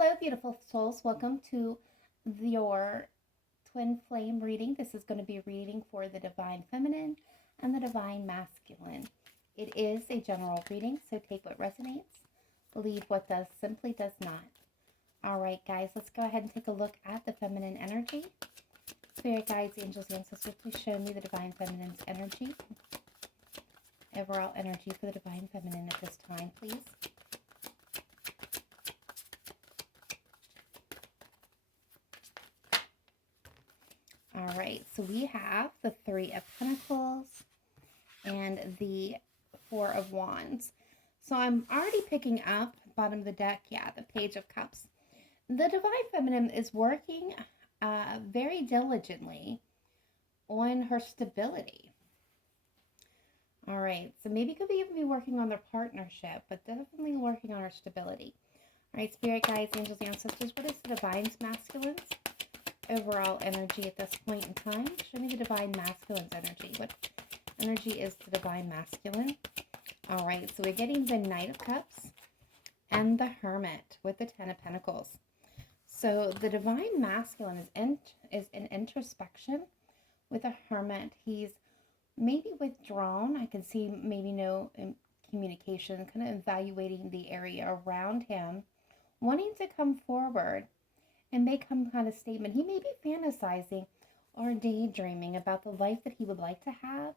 Hello, beautiful souls. Welcome to your twin flame reading. This is going to be a reading for the divine feminine and the divine masculine. It is a general reading, so take what resonates, leave what simply does not. All right, guys, let's go ahead and take a look at the feminine energy. Spirit guides, angels, ancestors, please show me the divine feminine's energy. Overall energy for the divine feminine at this time, please. All right, so we have the Three of Pentacles and the Four of Wands. So I'm already picking up, bottom of the deck, the Page of Cups. The divine feminine is working very diligently on her stability. All right, so maybe could even be working on their partnership, but definitely working on her stability. All right, spirit guides, angels, ancestors, what is the divine's masculine's overall energy at this point in time? Show me the divine masculine's energy. What energy is the divine masculine? All right, so we're getting the Knight of Cups and the Hermit with the Ten of Pentacles. So the divine masculine is in introspection with a Hermit. He's maybe withdrawn. I can see maybe no communication, kind of evaluating the area around him, wanting to come forward and make some kind of statement. He may be fantasizing or daydreaming about the life that he would like to have,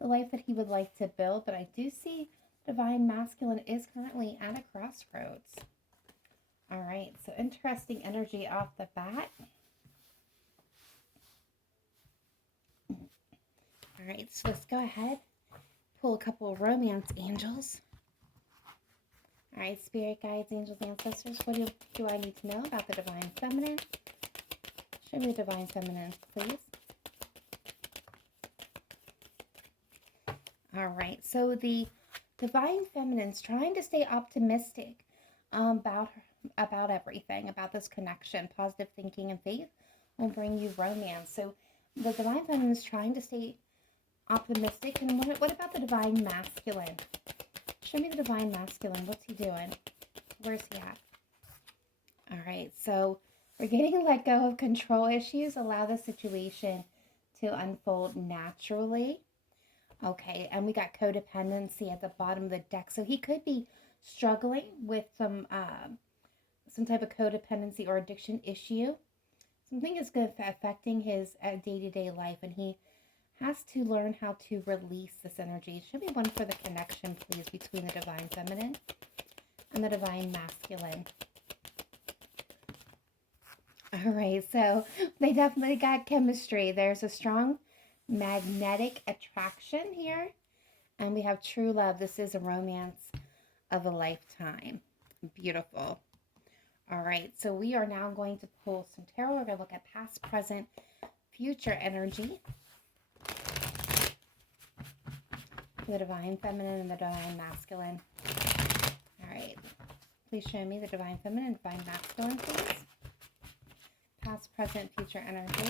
the life that he would like to build. But I do see divine masculine is currently at a crossroads. All right, so interesting energy off the bat. All right, so let's go ahead, pull a couple of romance angels. All right, spirit guides, angels, ancestors, what do I need to know about the divine feminine? Show me the divine feminine, please. All right, so the divine feminine's trying to stay optimistic about everything, about this connection. Positive thinking and faith will bring you romance. So the divine feminine is trying to stay optimistic. And what about the divine masculine? Show me the divine masculine. What's he doing? Where's he at? All right, so we're getting let go of control issues. Allow the situation to unfold naturally. Okay, and we got codependency at the bottom of the deck. So he could be struggling with some type of codependency or addiction issue. Something is affecting his day-to-day life, and he has to learn how to release this energy. Show me one for the connection, please, between the divine feminine and the divine masculine. All right, so they definitely got chemistry. There's a strong magnetic attraction here, and we have true love. This is a romance of a lifetime. Beautiful. All right, so we are now going to pull some tarot. We're going to look at past, present, future energy for the divine feminine and the divine masculine. All right, please show me the divine feminine and divine masculine, please. Past, present, future energy,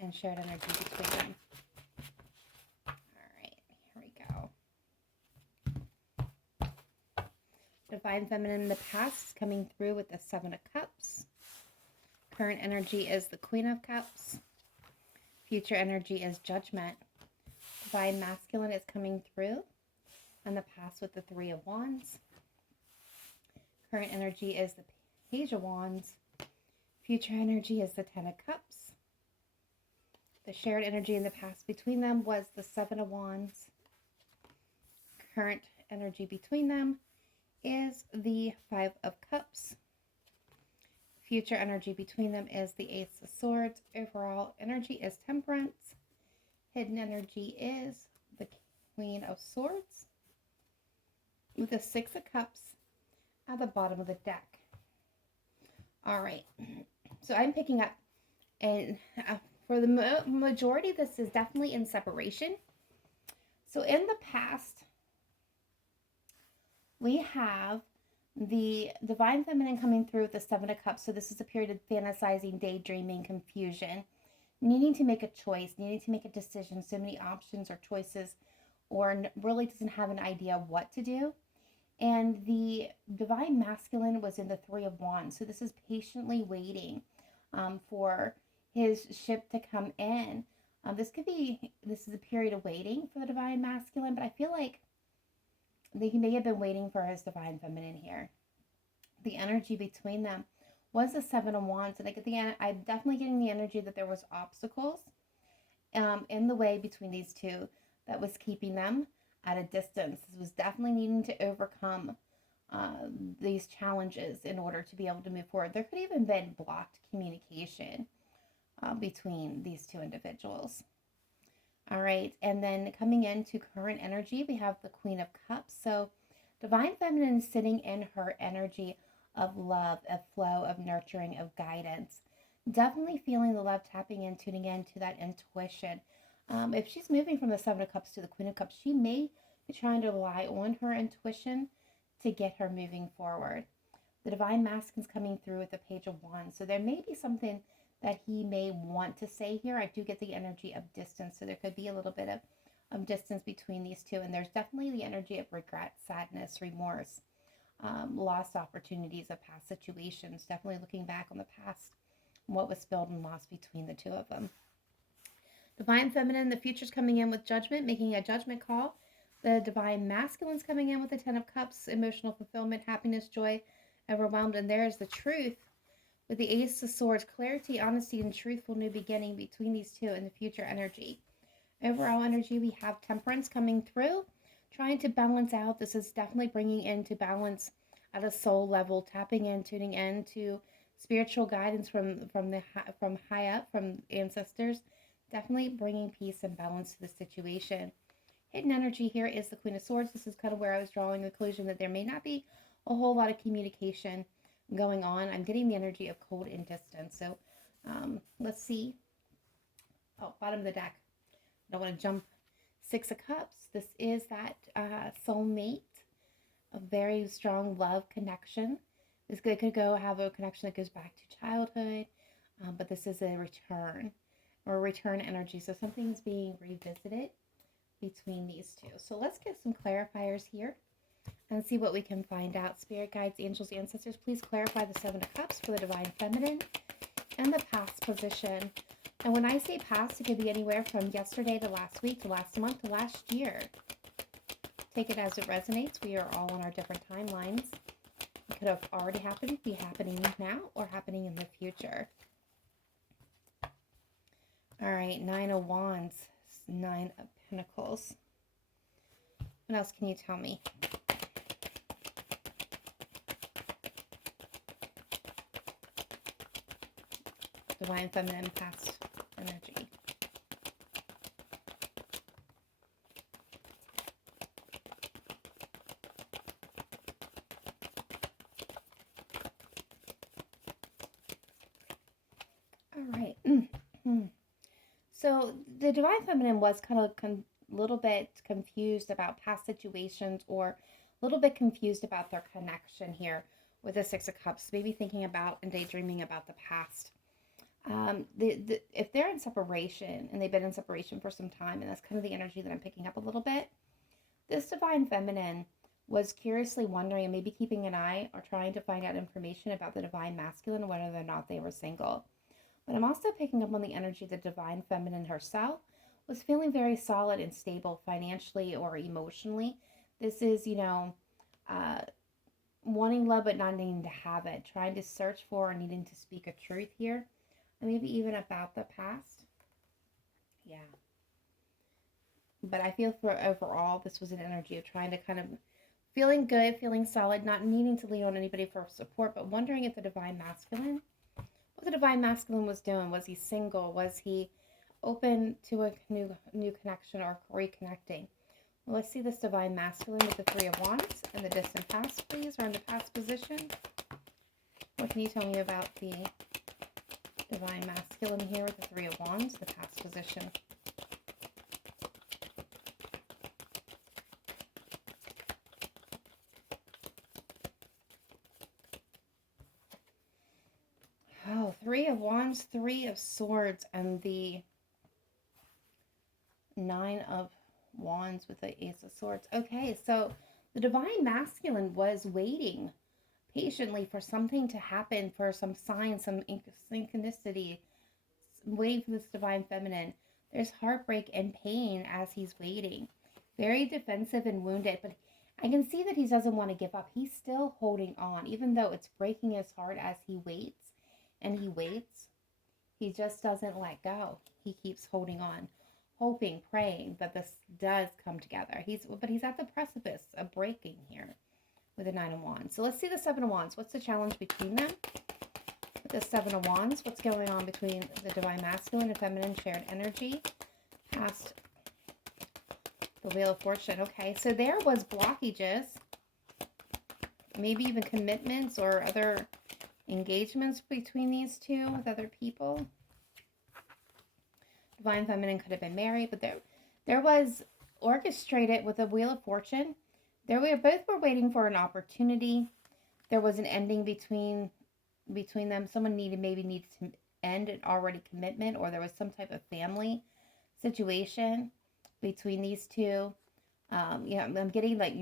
and shared energy between them. All right, here we go. Divine feminine in the past is coming through with the Seven of Cups. Current energy is the Queen of Cups. Future energy is Judgment. Divine masculine is coming through in the past with the Three of Wands. Current energy is the Page of Wands. Future energy is the Ten of Cups. The shared energy in the past between them was the Seven of Wands. Current energy between them is the Five of Cups. Future energy between them is the Ace of Swords. Overall energy is Temperance. Hidden energy is the Queen of Swords with the Six of Cups at the bottom of the deck. All right, so I'm picking up, and for the majority, this is definitely in separation. So in the past, we have the divine feminine coming through with the Seven of Cups. So this is a period of fantasizing, daydreaming, confusion, needing to make a choice, needing to make a decision, so many options or choices, or really doesn't have an idea of what to do. And the divine masculine was in the Three of Wands. So this is patiently waiting for his ship to come in. This is a period of waiting for the divine masculine, but I feel like he may have been waiting for his divine feminine here. The energy between them was the Seven of Wands, and like at the end, I'm definitely getting the energy that there was obstacles in the way between these two that was keeping them at a distance. This was definitely needing to overcome these challenges in order to be able to move forward. There could even been blocked communication between these two individuals. All right, and then coming into current energy, we have the Queen of Cups. So divine feminine is sitting in her energy of love, of flow, of nurturing, of guidance. Definitely feeling the love, tapping in, tuning in to that intuition. If she's moving from the Seven of Cups to the Queen of Cups, she may be trying to rely on her intuition to get her moving forward. The divine masculine's coming through with the Page of Wands. So there may be something that he may want to say here. I do get the energy of distance. So there could be a little bit of distance between these two. And there's definitely the energy of regret, sadness, remorse, lost opportunities of past situations. Definitely looking back on the past, what was spilled and lost between the two of them. Divine feminine, the future's coming in with judgment, making a judgment call. The divine masculine's coming in with the Ten of Cups, emotional fulfillment, happiness, joy, overwhelmed. And there is the truth with the Ace of Swords, clarity, honesty, and truthful new beginning between these two in the future energy. Overall energy, we have Temperance coming through, trying to balance out. This is definitely bringing into balance at a soul level, tapping in, tuning in to spiritual guidance from high up, from ancestors. Definitely bringing peace and balance to the situation. Hidden energy here is the Queen of Swords. This is kind of where I was drawing the conclusion that there may not be a whole lot of communication going on. I'm getting the energy of cold and distance. So let's see. Oh, bottom of the deck. I don't want to jump. Six of Cups. This is that soulmate, a very strong love connection. This could go have a connection that goes back to childhood, but this is a return or return energy. So something's being revisited between these two. So let's get some clarifiers here and see what we can find out. Spirit guides, angels, ancestors, please clarify the Seven of Cups for the divine feminine and the past position. And when I say past, it could be anywhere from yesterday to last week to last month to last year. Take it as it resonates. We are all on our different timelines. It could have already happened, be happening now, or happening in the future. All right, Nine of Wands, Nine of Pentacles. What else can you tell me? Divine feminine past energy. All right. So the divine feminine was kind of a little bit confused about past situations, or a little bit confused about their connection here with the Six of Cups, maybe thinking about and daydreaming about the past. If they're in separation, and they've been in separation for some time, and that's kind of the energy that I'm picking up a little bit, this divine feminine was curiously wondering and maybe keeping an eye or trying to find out information about the divine masculine, whether or not they were single. But I'm also picking up on the energy the divine feminine herself was feeling very solid and stable financially or emotionally. This is, wanting love but not needing to have it, trying to search for or needing to speak a truth here. And maybe even about the past. Yeah. But I feel for overall, this was an energy of trying to kind of feeling good, feeling solid, not needing to lean on anybody for support, but wondering if the divine masculine, what the divine masculine was doing. Was he single? Was he open to a new connection or reconnecting? Well, let's see this divine masculine with the Three of Wands and the distant past, please, or in the past position. What can you tell me about the divine masculine here with the Three of Wands, the past position? Oh, Three of Wands, Three of Swords, and the Nine of Wands with the Ace of Swords. Okay, so The divine masculine was waiting patiently for something to happen, for some sign, some synchronicity, waiting for this divine feminine. There's heartbreak and pain as he's waiting. Very defensive and wounded, but I can see that he doesn't want to give up. He's still holding on, even though it's breaking his heart as he waits and he waits. He just doesn't let go. He keeps holding on, hoping, praying that this does come together. But he's at the precipice of breaking here with the Nine of Wands. So let's see the Seven of Wands. What's the challenge between them? With the Seven of Wands, what's going on between the divine masculine and feminine shared energy? Past the Wheel of Fortune. Okay, so there was blockages, maybe even commitments or other engagements between these two with other people. Divine feminine could have been married, but there was orchestrated with the Wheel of Fortune. Both were waiting for an opportunity. There was an ending between them. Someone needed to end an already commitment, or there was some type of family situation between these two. I'm getting like,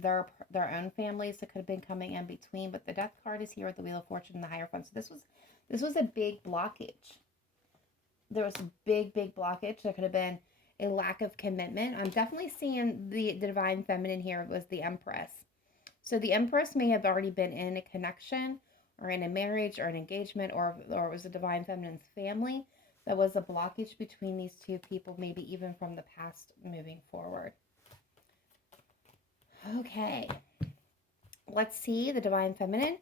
their own families that could have been coming in between, but the Death card is here with the Wheel of Fortune and the Hierophant. So this was a big blockage. There was a big blockage. There could have been a lack of commitment. I'm definitely seeing the divine feminine here was the Empress. So the Empress may have already been in a connection or in a marriage or an engagement, or it was a divine feminine's family. That was a blockage between these two people, maybe even from the past moving forward. Okay, let's see the divine feminine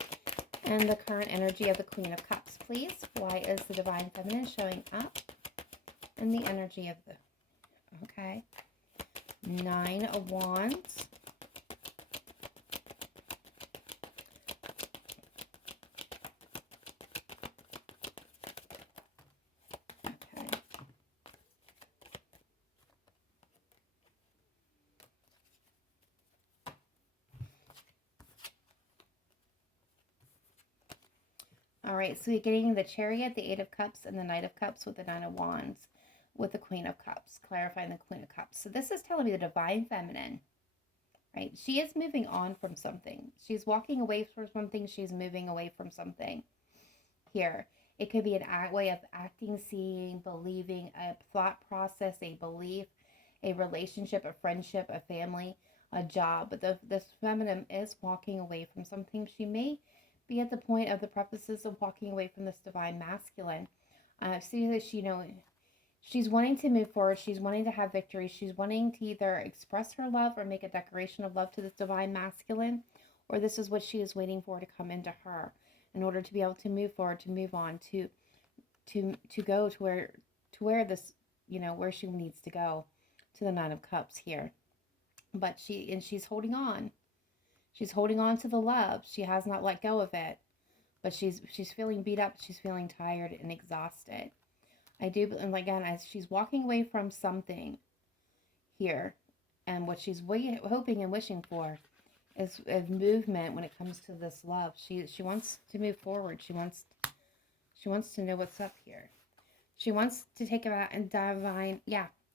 and the current energy of the Queen of Cups, please. Why is the divine feminine showing up? And the energy of the, okay, Nine of Wands. All right, so you're getting the Chariot, the Eight of Cups, and the Knight of Cups with the Nine of Wands with the Queen of Cups, clarifying the Queen of Cups. So this is telling me the divine feminine, right? She is moving on from something. She's walking away from something. She's moving away from something here. It could be an way of acting, seeing, believing, a thought process, a belief, a relationship, a friendship, a family, a job. But this feminine is walking away from something. She may be at the point of the precipice of walking away from this divine masculine. See that she's wanting to move forward. She's wanting to have victory. She's wanting to either express her love or make a declaration of love to this divine masculine, or this is what she is waiting for to come into her in order to be able to move forward, to move on, to go to where this, where she needs to go, to the Nine of Cups here. But she's holding on. She's holding on to the love. She has not let go of it. But she's feeling beat up. She's feeling tired and exhausted. And again, as she's walking away from something here, and what she's hoping and wishing for is a movement when it comes to this love. She wants to move forward. She wants to know what's up here. She wants to take a divine,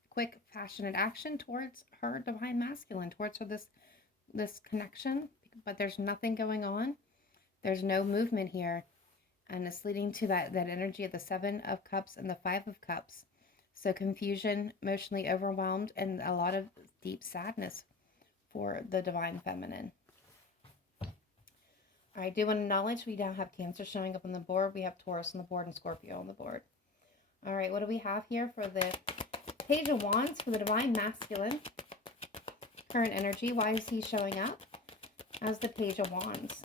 quick, passionate action towards her divine masculine, towards her this connection, but there's nothing going on. There's no movement here, and it's leading to that energy of the Seven of Cups and the Five of Cups. So confusion, emotionally overwhelmed, and a lot of deep sadness for the divine feminine. I do want to acknowledge we now have Cancer showing up on the board. We have Taurus on the board and Scorpio on the board. All right, what do we have here for the Page of Wands for the divine masculine? Current energy. Why is he showing up as the Page of Wands?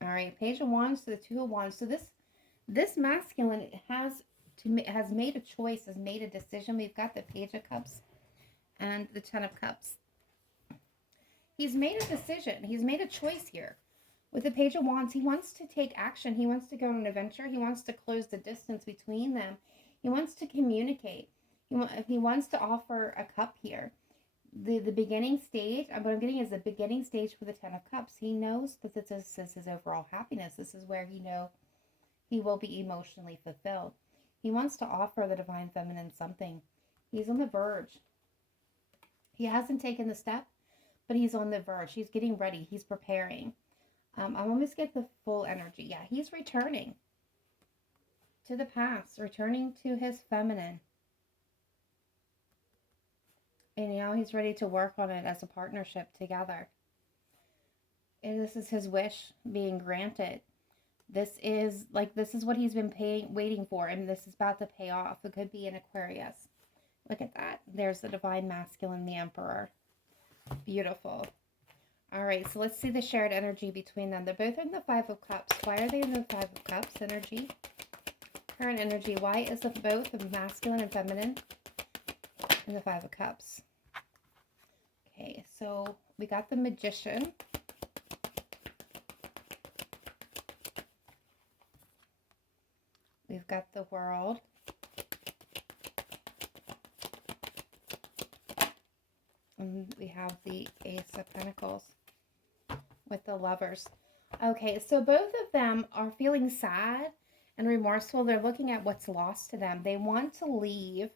All right, Page of Wands to the Two of Wands. So this masculine has made a choice, has made a decision. We've got the Page of Cups and the Ten of Cups. He's made a decision. He's made a choice here. With the Page of Wands, he wants to take action. He wants to go on an adventure. He wants to close the distance between them. He wants to communicate. He wants to offer a cup here. the beginning stage, what I'm getting is the beginning stage for the Ten of Cups. He knows that this is his overall happiness. This is where he will be emotionally fulfilled. He wants to offer the Divine Feminine something. He's on the verge. He hasn't taken the step, but he's on the verge. He's getting ready. He's preparing. I almost get the full energy. Yeah, he's returning to the past, returning to his feminine. And now he's ready to work on it as a partnership together. And this is his wish being granted. This is what he's been waiting for, and this is about to pay off. It could be an Aquarius. Look at that. There's the Divine Masculine, the Emperor. Beautiful. All right, so let's see the shared energy between them. They're both in the Five of Cups. Why are they in the Five of Cups energy? Current energy. Why is it both the masculine and feminine in the Five of Cups? Okay, so we got the Magician. We've got the World. And we have the Ace of Pentacles with the Lovers. Okay, so both of them are feeling sad and remorseful. They're looking at what's lost to them. They want to leave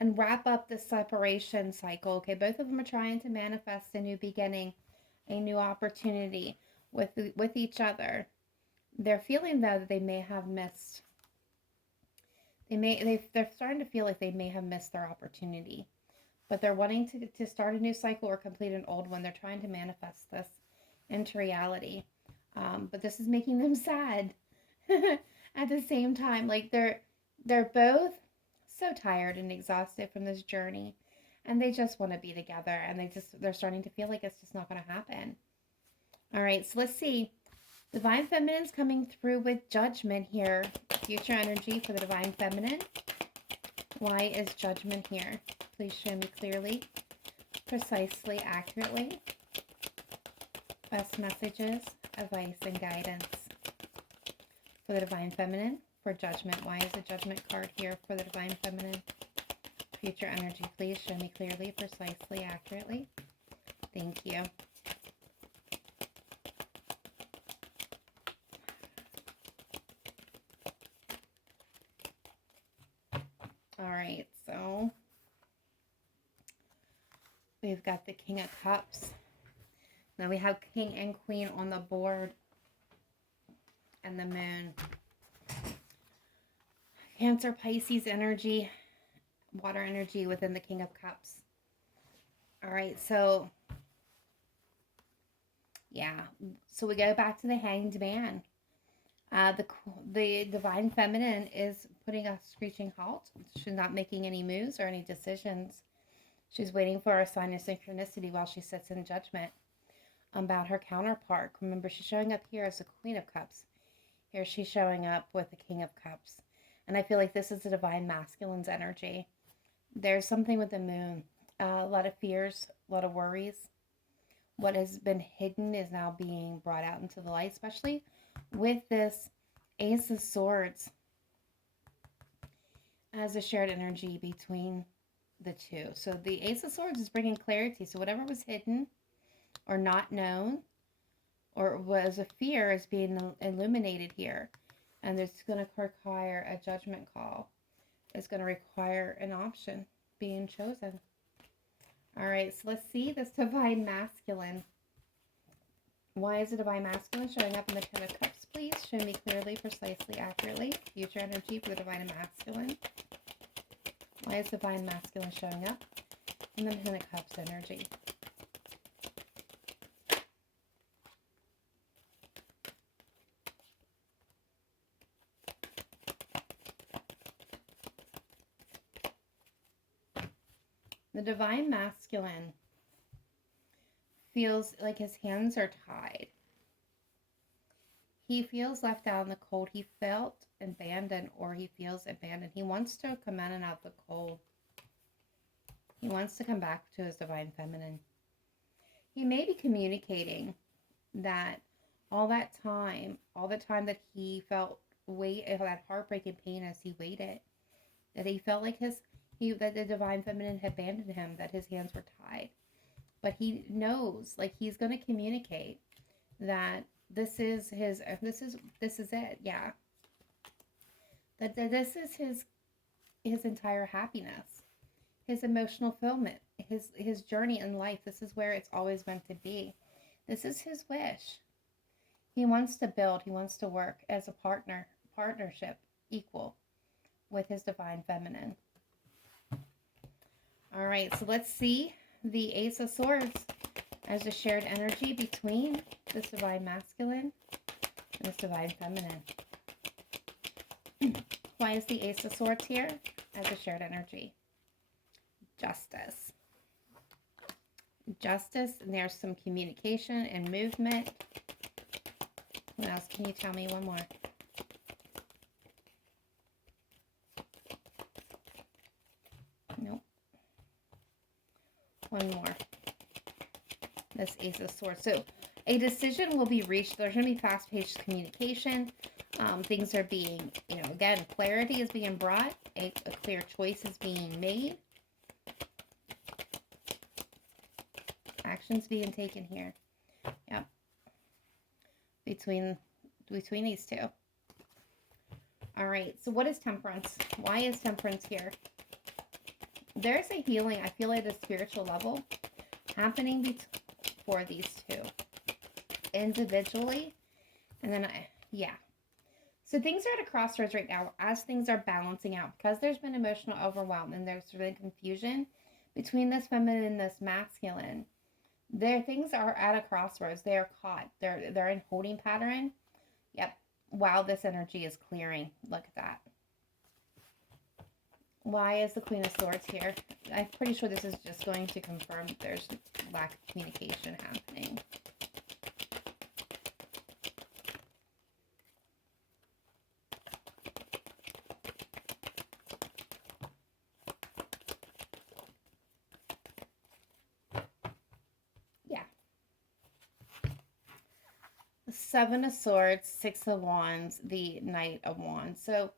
and wrap up the separation cycle. Okay, both of them are trying to manifest a new beginning, a new opportunity with each other. They're feeling though that they may have missed. They're starting to feel like they may have missed their opportunity, but they're wanting to start a new cycle or complete an old one. They're trying to manifest this into reality, but this is making them sad at the same time. Like they're both so tired and exhausted from this journey, and they just want to be together, and they're starting to feel like it's just not going to happen. All right, so let's see. Divine Feminine's coming through with Judgment here. Future energy for the Divine Feminine. Why is Judgment here? Please show me clearly, precisely, accurately. Best messages, advice, and guidance for the Divine Feminine. For Judgment, why is the Judgment card here for the Divine Feminine? Future energy, please show me clearly, precisely, accurately. Thank you. All right, so we've got the King of Cups. Now we have King and Queen on the board and the Moon. Cancer, Pisces energy, water energy within the King of Cups. All right, so yeah, so we go back to the Hanged Man. The Divine Feminine is putting a screeching halt. She's not making any moves or any decisions. She's waiting for a sign of synchronicity while she sits in judgment about her counterpart. Remember, she's showing up here as the Queen of Cups. Here she's showing up with the King of Cups. And I feel like this is the Divine Masculine's energy. There's something with the Moon. A lot of fears, a lot of worries. What has been hidden is now being brought out into the light, especially with this Ace of Swords as a shared energy between the two. So the Ace of Swords is bringing clarity. So whatever was hidden or not known or was a fear is being illuminated here. And it's going to require a judgment call. It's going to require an option being chosen. All right, so let's see this Divine Masculine. Why is the Divine Masculine showing up in the Ten of Cups? Please show me clearly, precisely, accurately. Future energy for the Divine Masculine. Why is Divine Masculine showing up in the Ten of Cups energy? The Divine Masculine feels like his hands are tied. He feels left out in the cold. He felt abandoned, or he feels abandoned. He wants to come in and out the cold. He wants to come back to his Divine Feminine. He may be communicating that all the time that he felt that heartbreak and pain as he waited, that he felt like that the Divine Feminine had abandoned him, that his hands were tied. but he knows, like, he's going to communicate that this is his, this is it. Yeah. That this is his entire happiness, his emotional fulfillment, his journey in life. This is where it's always meant to be. This is his wish. He wants to build, he wants to work as a partnership, equal with his divine feminine. All right, so let's see the Ace of Swords as a shared energy between this divine masculine and this divine feminine. Why is the Ace of Swords here as a shared energy? Justice. Justice, and there's some communication and movement. What else? Can you tell me one more? Nope. One more. This Ace of Swords. So a decision will be reached. There's going to be fast-paced communication. Things are being, again, clarity is being brought. A clear choice is being made. Actions being taken here. Yep. Between these two. All right. So what is Temperance? Why is Temperance here? There's a healing, I feel, at a spiritual level happening for these two individually. And then, yeah. So things are at a crossroads right now as things are balancing out, because there's been emotional overwhelm and there's been confusion between this feminine and this masculine. Things are at a crossroads. They are caught. They're in holding pattern. Yep. While this energy is clearing. Look at that. Why is the Queen of Swords here? I'm pretty sure this is just going to confirm that there's lack of communication happening. Yeah. The Seven of Swords, Six of Wands, the Knight of Wands. So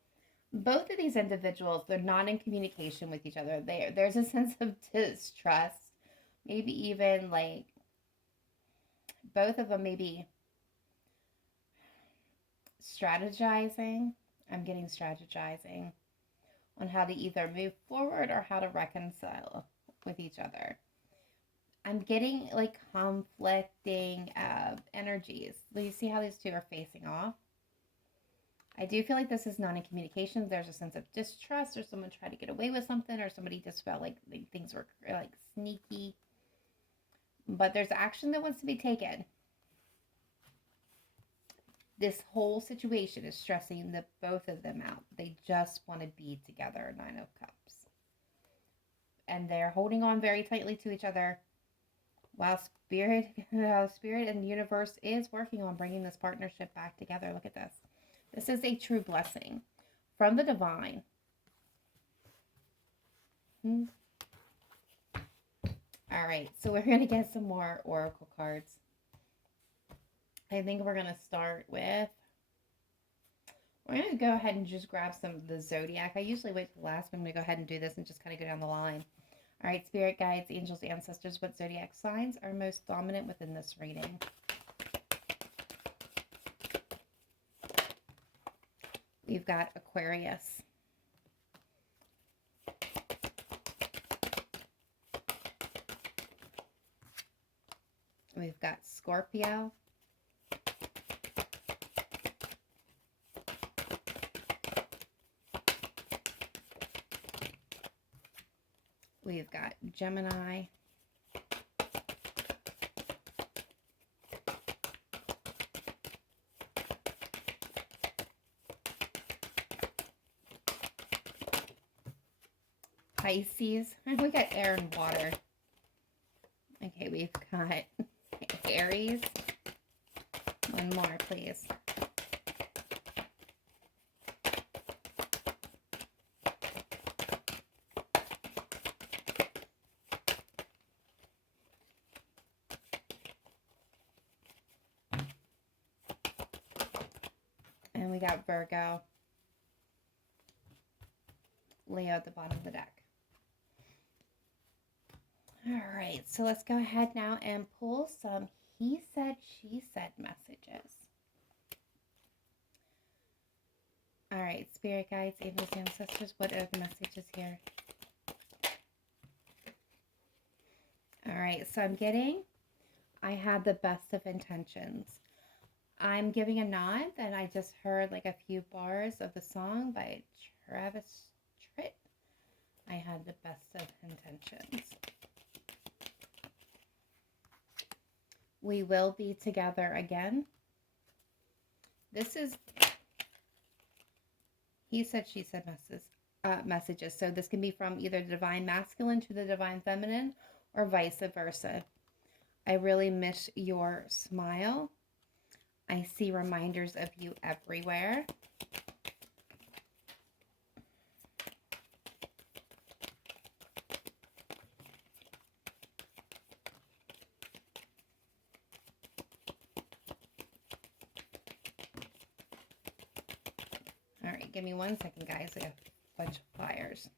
both of these individuals, they're not in communication with each other. There's a sense of distrust. Maybe even like both of them maybe strategizing. I'm getting strategizing on how to either move forward or how to reconcile with each other. I'm getting like conflicting energies. You see how these two are facing off? I do feel like this is not in communication. There's a sense of distrust, or someone tried to get away with something, or somebody just felt like things were like sneaky. But there's action that wants to be taken. This whole situation is stressing the both of them out. They just want to be together, Nine of Cups. And they're holding on very tightly to each other while spirit and the universe is working on bringing this partnership back together. Look at this. This is a true blessing from the divine. All right, so we're going to get some more oracle cards. I think we're going to start with, we're going to go ahead and just grab some of the zodiac. I usually wait till the last, but I'm going to go ahead and do this and just kind of go down the line. All right, spirit guides, angels, ancestors, what zodiac signs are most dominant within this reading? We've got Aquarius. We've got Scorpio. We've got Gemini. Pisces. We got air and water. Okay, we've got Aries. One more, please. And we got Virgo. Leo at the bottom of the deck. All right, so let's go ahead now and pull some he said, she said messages. All right, spirit guides, angels, ancestors, what are the messages here? All right, so I had the best of intentions. I'm giving a nod that I just heard like a few bars of the song by Travis Tritt. I had the best of intentions. We will be together again. This is he said, she said messages. So this can be from either the divine masculine to the divine feminine or vice versa. I really miss your smile. I see reminders of you everywhere. All right, give me 1 second, guys. I have a bunch of flyers.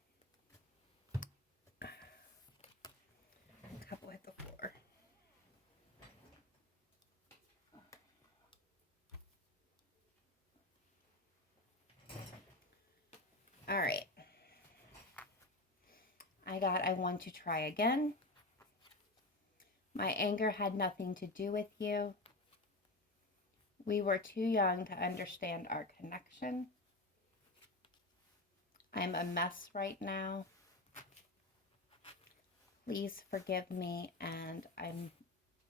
A couple hit the floor. All right. I want to try again. My anger had nothing to do with you. We were too young to understand our connection. I'm a mess right now. Please forgive me, and I'm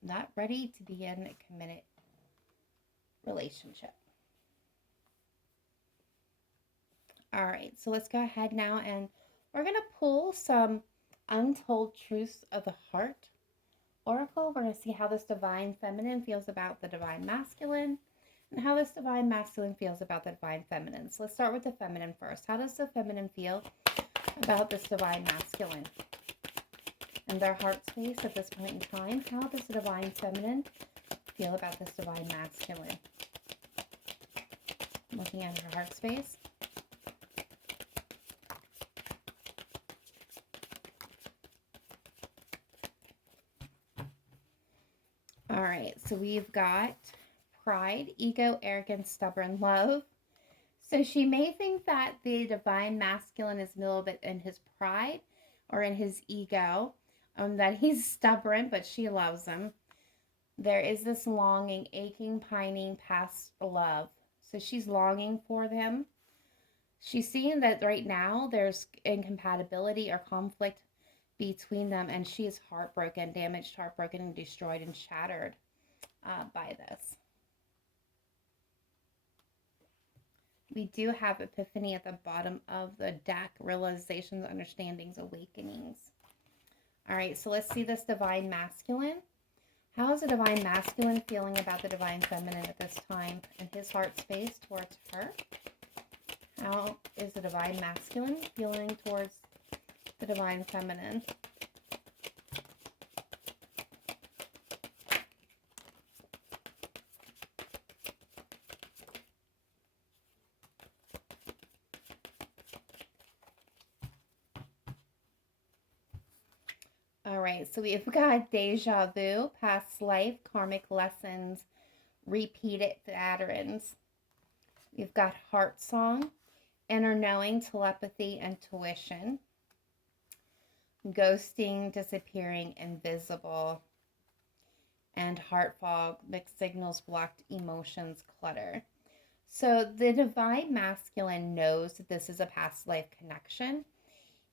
not ready to begin a committed relationship. All right, so let's go ahead now and we're going to pull some untold truths of the heart oracle. We're going to see how this divine feminine feels about the divine masculine and how this divine masculine feels about the divine feminine. So let's start with the feminine first. How does the feminine feel about this divine masculine and their heart space at this point in time? How does the divine feminine feel about this divine masculine? Looking at her heart space. All right, so we've got pride, ego, arrogance, stubborn, love. So she may think that the divine masculine is a little bit in his pride or in his ego, that he's stubborn, but she loves him. There is this longing, aching, pining past love. So she's longing for them. She's seeing that right now there's incompatibility or conflict between them, and she is heartbroken, damaged, heartbroken, and destroyed and shattered by this. We do have epiphany at the bottom of the deck, realizations, understandings, awakenings. All right, so let's see this divine masculine. How is the divine masculine feeling about the divine feminine at this time in his heart space towards her? How is the divine masculine feeling towards the divine feminine? All right, so we've got deja vu, past life, karmic lessons, repeated patterns. We've got heart song, inner knowing, telepathy, intuition. Ghosting, disappearing, invisible, and heart fog, mixed signals, blocked emotions, clutter. So the divine masculine knows that this is a past life connection.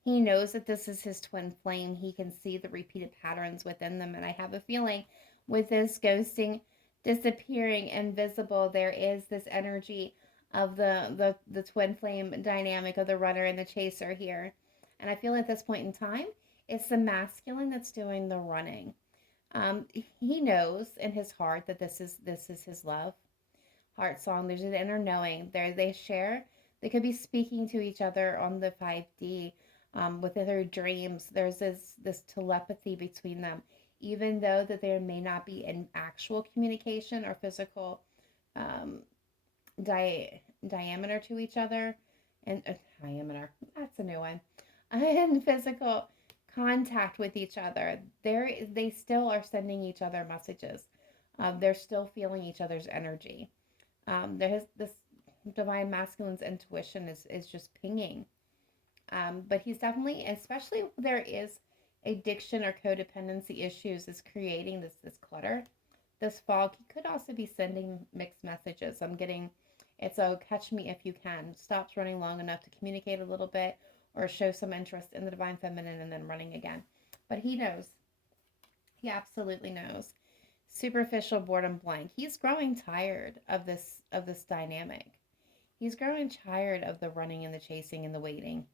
He knows that this is his twin flame. He can see the repeated patterns within them. And I have a feeling with this ghosting, disappearing, invisible, there is this energy of the twin flame dynamic of the runner and the chaser here. And I feel at this point in time, it's the masculine that's doing the running. He knows in his heart that this is his love. Heart song, there's an inner knowing. They could be speaking to each other on the 5D. Within their dreams, there's this telepathy between them, even though that there may not be an actual communication or physical diameter to each other, and diameter, that's a new one, and physical contact with each other. They still are sending each other messages. They're still feeling each other's energy. This divine masculine's intuition is just pinging. But he's definitely, especially if there is addiction or codependency issues, is creating this clutter, this fog. He could also be sending mixed messages. I'm getting, it's a catch me if you can. Stops running long enough to communicate a little bit or show some interest in the divine feminine and then running again. But he knows. He absolutely knows. Superficial boredom blank. He's growing tired of this dynamic. He's growing tired of the running and the chasing and the waiting.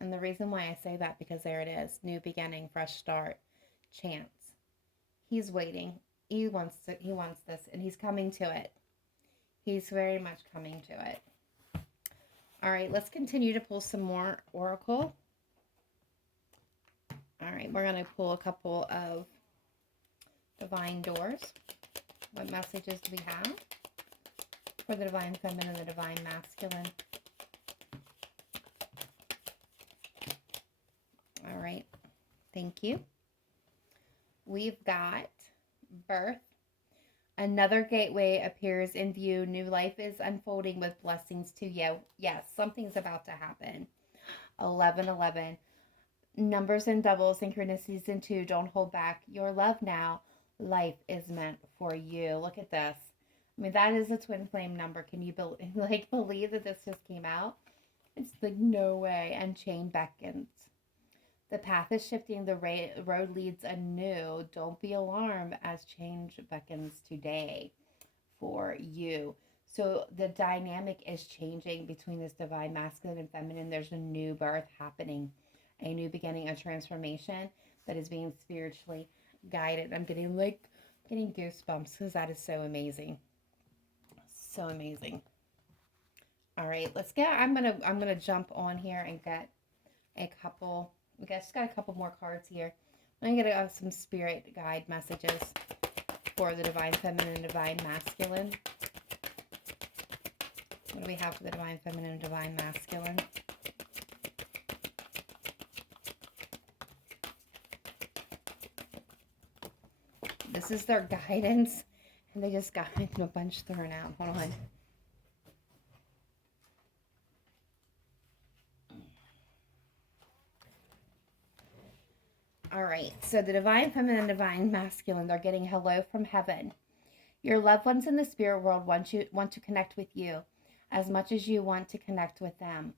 And the reason why I say that, because there it is. New beginning, fresh start, chance. He's waiting. He wants this, and he's coming to it. He's very much coming to it. All right, let's continue to pull some more oracle. All right, we're going to pull a couple of divine doors. What messages do we have for the divine feminine and the divine masculine? All right, thank you. We've got birth. Another gateway appears in view. New life is unfolding with blessings to you. Yes, something's about to happen. 11:11. Numbers and doubles, synchronicities in 2. Don't hold back your love now. Life is meant for you. Look at this. I mean, that is a twin flame number. Can you believe that this just came out? It's like, no way. And chain beckons. The path is shifting. The road leads anew. Don't be alarmed as change beckons today for you. So the dynamic is changing between this divine masculine and feminine. There's a new birth happening, a new beginning, a transformation that is being spiritually guided. I'm getting goosebumps because that is so amazing. So amazing. All right, let's get, I'm gonna jump on here and get a couple. We just got a couple more cards here. I'm going to get some spirit guide messages for the divine feminine and divine masculine. What do we have for the divine feminine and divine masculine? This is their guidance, and they just got a bunch thrown out. Hold on. All right, so the divine feminine and divine masculine, they're getting hello from heaven. Your loved ones in the spirit world want to connect with you as much as you want to connect with them.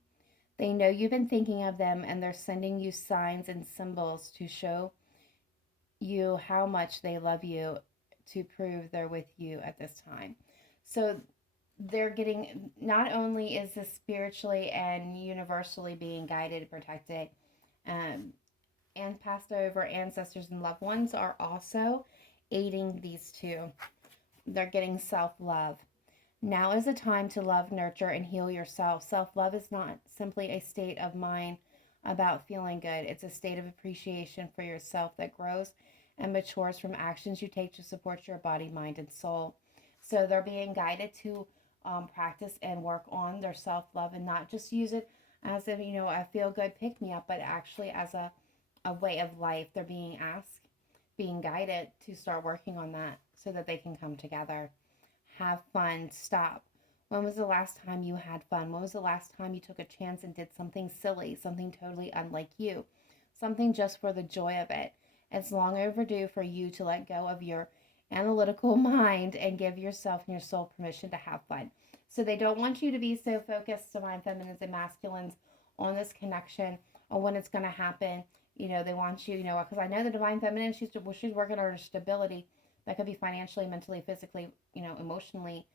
They know you've been thinking of them, and they're sending you signs and symbols to show you how much they love you, to prove they're with you at this time. So they're getting, not only is this spiritually and universally being guided, protected, and passed over, ancestors and loved ones are also aiding these two. They're getting self-love. Now is the time to love, nurture, and heal yourself. Self-love is not simply a state of mind about feeling good. It's a state of appreciation for yourself that grows and matures from actions you take to support your body, mind, and soul. So they're being guided to practice and work on their self-love, and not just use it as if, a feel-good pick-me-up, but actually as a way of life. They're being guided to start working on that so that they can come together. Have fun. Stop. When was the last time you had fun? When was the last time you took a chance and did something silly, something totally unlike you, something just for the joy of it? It's long overdue for you to let go of your analytical mind and give yourself and your soul permission to have fun. So they don't want you to be so focused, divine feminines and masculines, on this connection or when it's going to happen. They want you, because I know the divine feminine, she's working on her stability. That could be financially, mentally, physically, emotionally,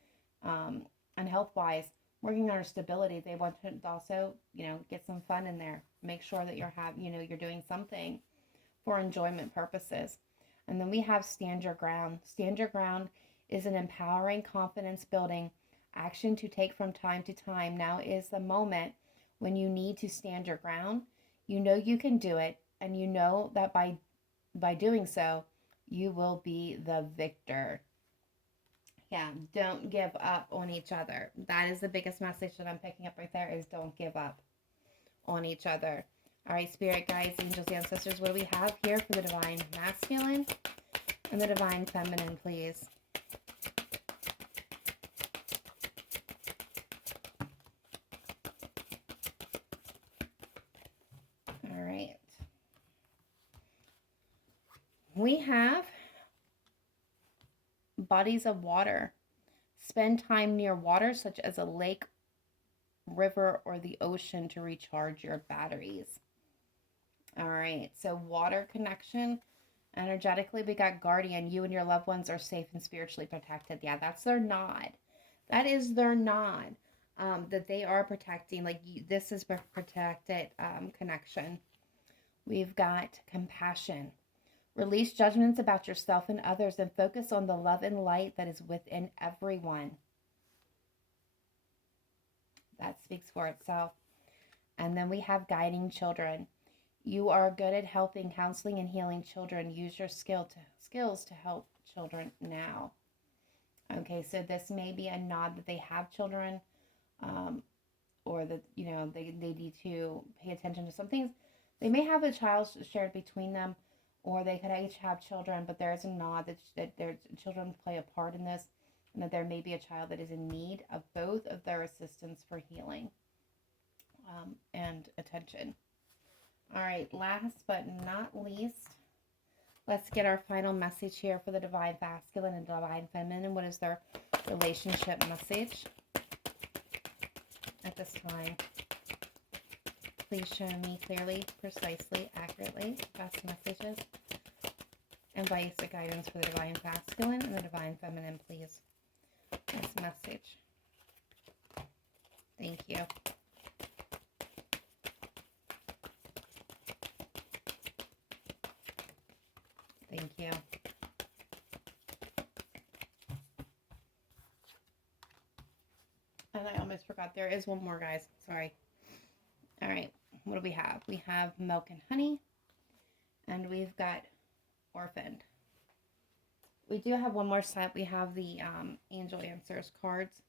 and health-wise. Working on her stability. They want to also, get some fun in there. Make sure that you're doing something for enjoyment purposes. And then we have stand your ground. Stand your ground is an empowering, confidence-building action to take from time to time. Now is the moment when you need to stand your ground. You know you can do it. And you know that by doing so, you will be the victor. Yeah, don't give up on each other. That is the biggest message that I'm picking up right there, is don't give up on each other. All right, spirit guides, angels, ancestors, what do we have here for the divine masculine and the divine feminine, please? All right. We have bodies of water. Spend time near water, such as a lake, river, or the ocean to recharge your batteries. All right, so water connection. Energetically, we got guardian. You and your loved ones are safe and spiritually protected. Yeah, that's their nod. That is their nod. That they are protecting. Like, this is protected connection. We've got compassion. Release judgments about yourself and others and focus on the love and light that is within everyone. That speaks for itself. And then we have guiding children. You are good at helping, counseling, and healing children. Use your skills to help children now. Okay, so this may be a nod that they have children, or that, you know, they need to pay attention to some things. They may have a child shared between them, or they could each have children, but there's a nod that their children play a part in this, and that there may be a child that is in need of both of their assistance for healing and attention. All right, last but not least, let's get our final message here for the divine masculine and divine feminine. What is their relationship message at this time? Please show me clearly, precisely, accurately, best messages and basic guidance for the divine masculine and the divine feminine, please. Best message. Thank you. Thank you. And I almost forgot, there is one more, guys. Sorry. All right. What do we have? We have milk and honey. And we've got orphaned. We do have one more set. We have the angel answers cards.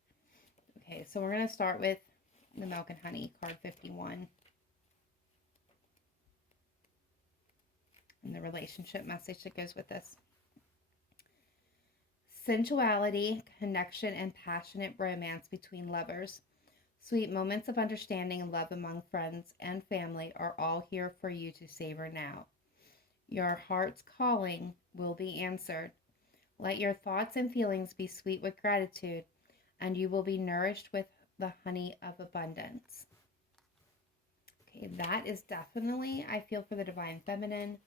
Okay, so we're going to start with the milk and honey, card 51. And the relationship message that goes with this. Sensuality, connection, and passionate romance between lovers. Sweet moments of understanding and love among friends and family are all here for you to savor now. Your heart's calling will be answered. Let your thoughts and feelings be sweet with gratitude, and you will be nourished with the honey of abundance. Okay, that is definitely, I feel, for the divine feminine.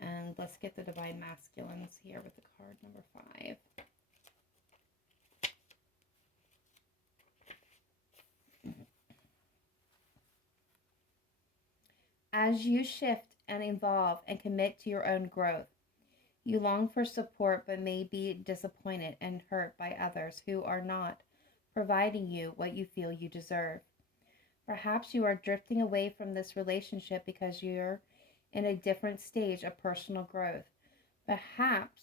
And let's get the divine masculines here with the card number 5. As you shift and evolve and commit to your own growth, you long for support but may be disappointed and hurt by others who are not providing you what you feel you deserve. Perhaps you are drifting away from this relationship because you're in a different stage of personal growth. Perhaps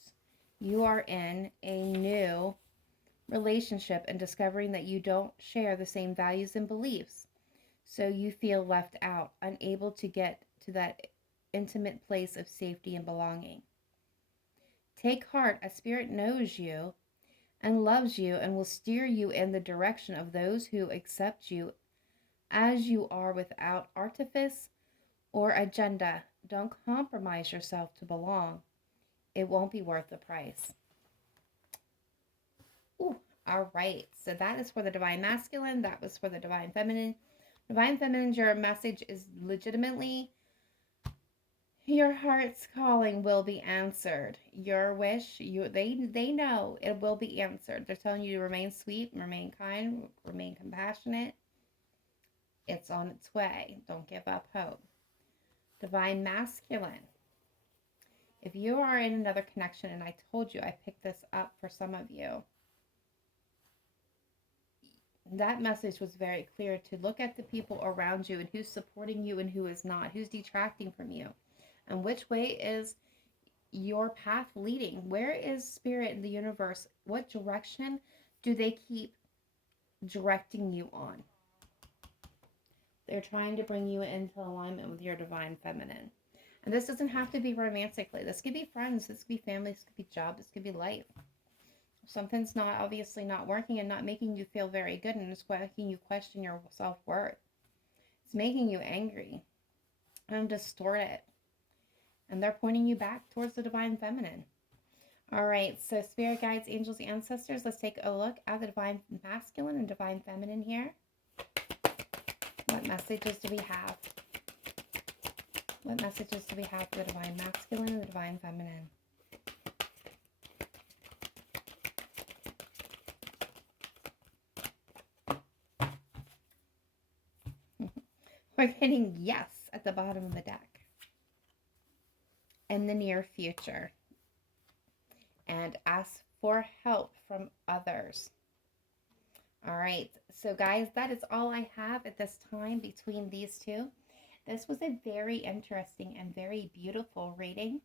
you are in a new relationship and discovering that you don't share the same values and beliefs. So you feel left out, unable to get to that intimate place of safety and belonging. Take heart, as Spirit knows you and loves you and will steer you in the direction of those who accept you as you are without artifice or agenda. Don't compromise yourself to belong. It won't be worth the price. Ooh, all right. So that is for the divine masculine. That was for the divine feminine. Divine feminine, your message is legitimately your heart's calling will be answered. Your wish, they know it will be answered. They're telling you to remain sweet, remain kind, remain compassionate. It's on its way. Don't give up hope. Divine masculine. If you are in another connection, and I told you I picked this up for some of you, that message was very clear to look at the people around you and who's supporting you and who is not, who's detracting from you, and which way is your path leading. Where is Spirit in the universe? What direction do they keep directing you on? They're trying to bring you into alignment with your divine feminine. And this doesn't have to be romantically. This could be friends. This could be family. This could be job. This could be life. Something's not obviously not working and not making you feel very good, and it's making you question your self-worth. It's making you angry and distorted. And they're pointing you back towards the divine feminine. All right, so spirit guides, angels, ancestors, let's take a look at the divine masculine and divine feminine here. What messages do we have? What messages do we have for the divine masculine and the divine feminine? We're getting yes at the bottom of the deck. In the near future. And ask for help from others. All right, so guys, that is all I have at this time between these two. This was a very interesting and very beautiful reading.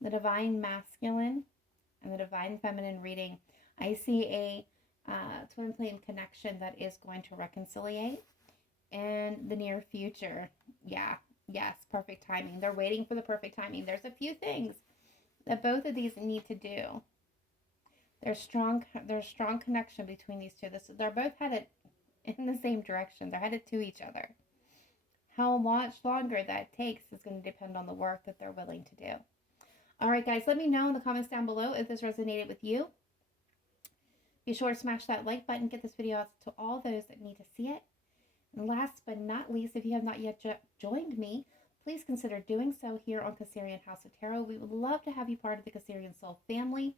The divine masculine and the divine feminine reading. I see a twin flame connection that is going to reconciliate in the near future. Yeah, yes, perfect timing. They're waiting for the perfect timing. There's a few things that both of these need to do. There's strong connection between these two. They're both headed in the same direction. They're headed to each other. How much longer that takes is going to depend on the work that they're willing to do. All right, guys, let me know in the comments down below if this resonated with you. Be sure to smash that like button. Get this video out to all those that need to see it. And last but not least, if you have not yet joined me, please consider doing so here on Cancerian House of Tarot. We would love to have you part of the Cancerian Soul family.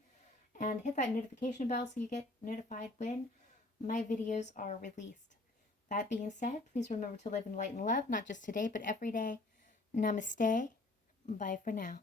And hit that notification bell so you get notified when my videos are released. That being said, please remember to live in light and love, not just today, but every day. Namaste. Bye for now.